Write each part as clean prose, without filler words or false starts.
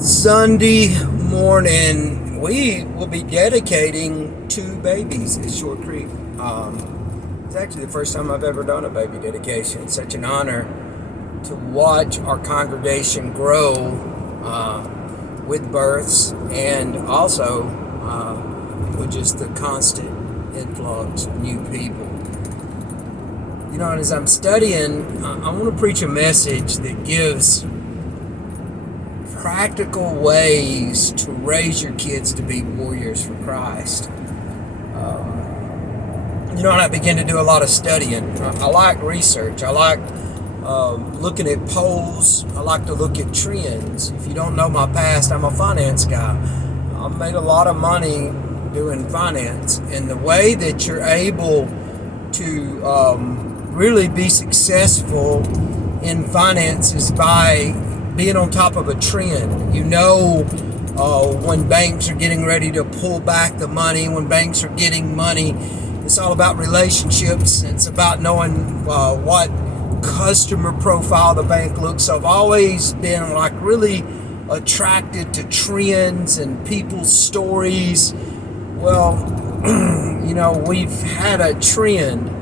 Sunday morning, we will be dedicating two babies at Short Creek. It's actually the first time I've ever done a baby dedication. It's such an honor to watch our congregation grow with births and also with just the constant influx of new people. You know, and as I'm studying, I want to preach a message that gives practical ways to raise your kids to be warriors for Christ. You know, and I began to do a lot of studying. I like research. I like looking at polls. I like to look at trends. If you don't know my past, I'm a finance guy. I've made a lot of money doing finance. And the way that you're able to really be successful in finance is by being on top of a trend. You know when banks are getting ready to pull back the money, when banks are getting money. It's all about relationships. It's about knowing what customer profile the bank looks. So I've always been like really attracted to trends and people's stories. Well, you know, we've had a trend.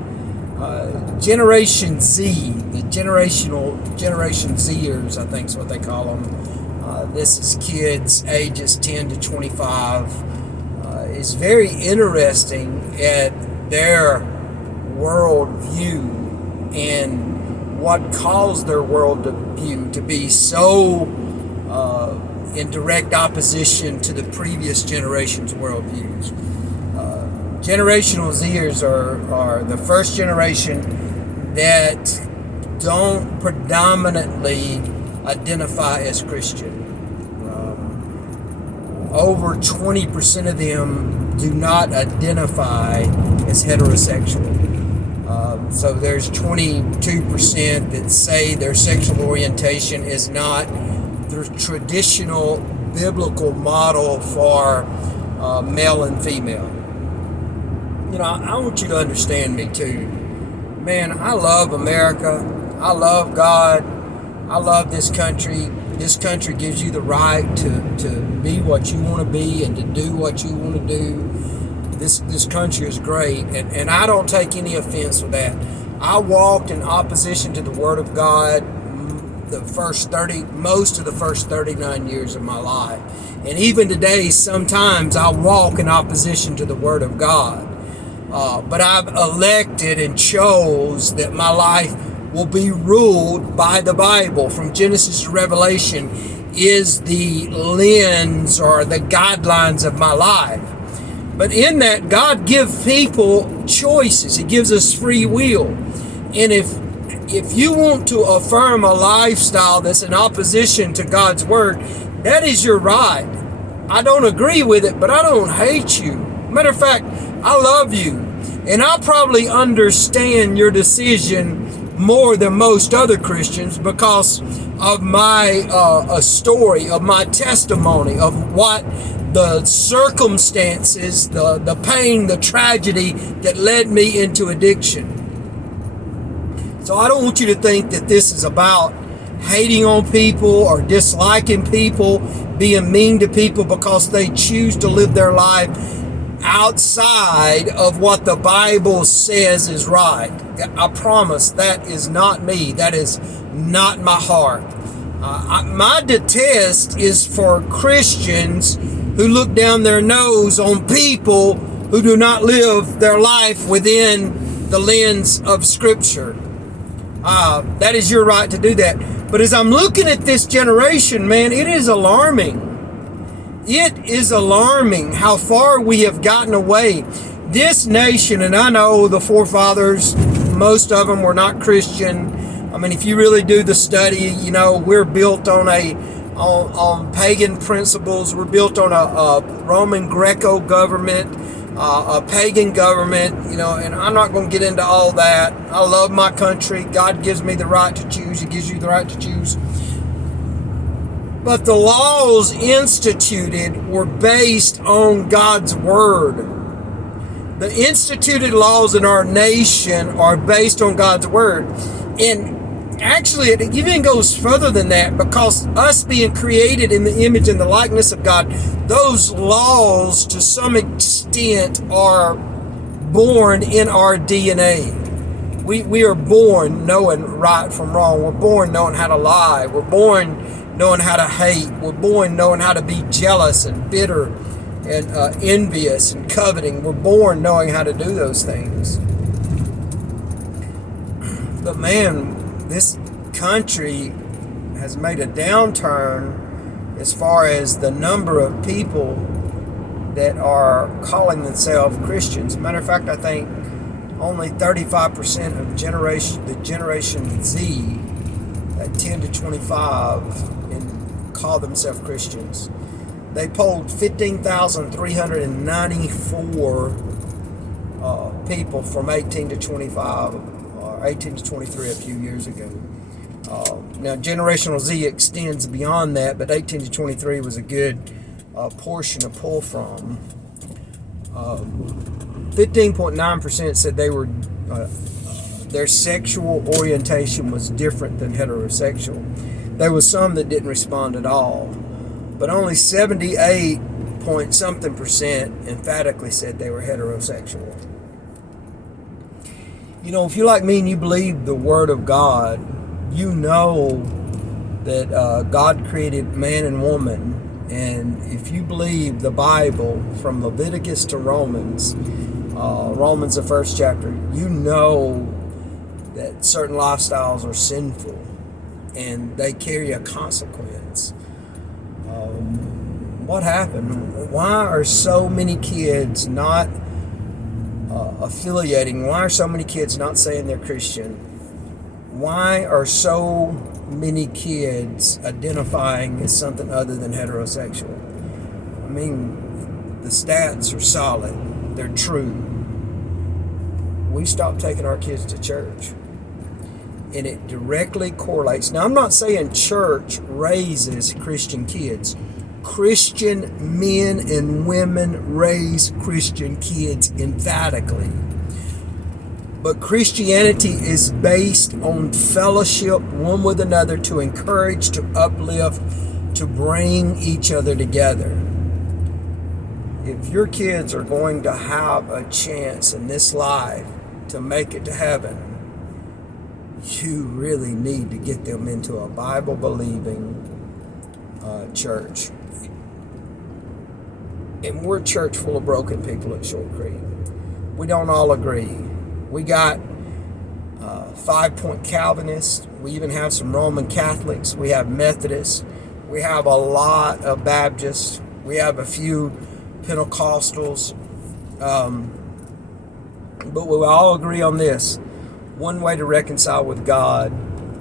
Generation Z, the Generation Zers, I think is what they call them. This is kids ages 10 to 25. Is very interesting at their world view and what caused their world view to be so in direct opposition to the previous generation's worldviews. Generational Zers are the first generation that don't predominantly identify as Christian. Over 20% of them do not identify as heterosexual. So there's 22% that say their sexual orientation is not the traditional biblical model for male and female. You know, I want you to understand me too. Man, I love America. I love God. I love this country. This country gives you the right to be what you want to be and to do what you want to do. This country is great, and I don't take any offense with that. I walked in opposition to the Word of God most of the first 39 years of my life. And even today, sometimes I walk in opposition to the Word of God. But I've elected and chose that my life will be ruled by the Bible. From Genesis to Revelation is the lens or the guidelines of my life. But in that, God gives people choices. He gives us free will. And if you want to affirm a lifestyle that's in opposition to God's Word, that is your right. I don't agree with it, but I don't hate you. Matter of fact, I love you. And I probably understand your decision more than most other Christians because of my story, of my testimony, of what the circumstances, the pain, the tragedy that led me into addiction. So I don't want you to think that this is about hating on people or disliking people, being mean to people because they choose to live their life outside of what the Bible says is right. I promise that is not me. That is not my heart. My detest is for Christians who look down their nose on people who do not live their life within the lens of Scripture. That is your right to do that. But as I'm looking at this generation, man, it is alarming. It is alarming how far we have gotten away. This nation, and I know the forefathers, most of them were not Christian. I mean, if you really do the study, you know, we're built on pagan principles. We're built on a Roman Greco government, a pagan government, you know, and I'm not going to get into all that. I love my country. God gives me the right to choose. He gives you the right to choose. But the laws instituted were based on God's Word. The instituted laws in our nation are based on God's Word. And Actually, it even goes further than that, because us being created in the image and the likeness of God, those laws to some extent are born in our DNA. We are born knowing right from wrong. We're born knowing how to lie. We're born knowing how to hate. We're born knowing how to be jealous and bitter and envious and coveting. We're born knowing how to do those things. But man, this country has made a downturn as far as the number of people that are calling themselves Christians. Matter of fact, I think only 35% of the Generation Z, at 10 to 25, and call themselves Christians. They polled 15,394 people from 18 to 25, or 18 to 23 a few years ago. Now, Generational Z extends beyond that, but 18 to 23 was a good portion to pull from. 15.9% said they were their sexual orientation was different than heterosexual. There was some that didn't respond at all, but only 78 point something percent emphatically said they were heterosexual. You know, if you're like me and you believe the Word of God, you know that God created man and woman. And if you believe the Bible from Leviticus to Romans, Romans the first chapter, you know that certain lifestyles are sinful and they carry a consequence. What happened? Why are so many kids not affiliating? Why are so many kids not saying they're Christian? Why are so many kids identifying as something other than heterosexual? I mean, the stats are solid. They're true. We stopped taking our kids to church. And it directly correlates. Now, I'm not saying church raises Christian kids. Christian men and women raise Christian kids emphatically. But Christianity is based on fellowship one with another, to encourage, to uplift, to bring each other together. If your kids are going to have a chance in this life to make it to heaven, you really need to get them into a Bible-believing church. And we're a church full of broken people at Short Creek. We don't all agree. We got 5-point Calvinists. We even have some Roman Catholics. We have Methodists. We have a lot of Baptists. We have a few Pentecostals. But we all agree on this. One way to reconcile with God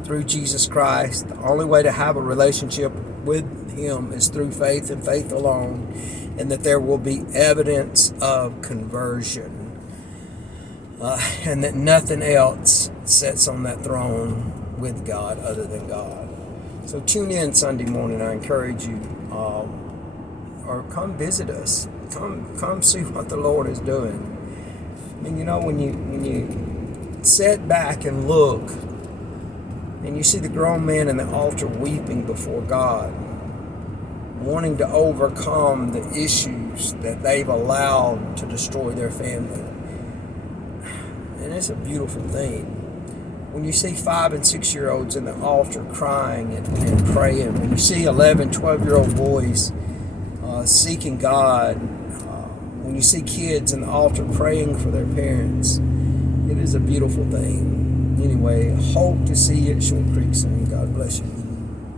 through Jesus Christ. The only way to have a relationship with Him is through faith and faith alone. And that there will be evidence of conversion. And that nothing else sits on that throne with God other than God. So tune in Sunday morning. I encourage you, or come visit us. Come see what the Lord is doing. I mean, you know, when you sit back and look, and you see the grown man in the altar weeping before God, wanting to overcome the issues that they've allowed to destroy their family. And it's a beautiful thing. When you see 5- and 6-year-olds in the altar crying and praying, when you see 11-, 12-year-old boys seeking God, when you see kids in the altar praying for their parents, it is a beautiful thing. Anyway, hope to see you at Short Creek soon. God bless you.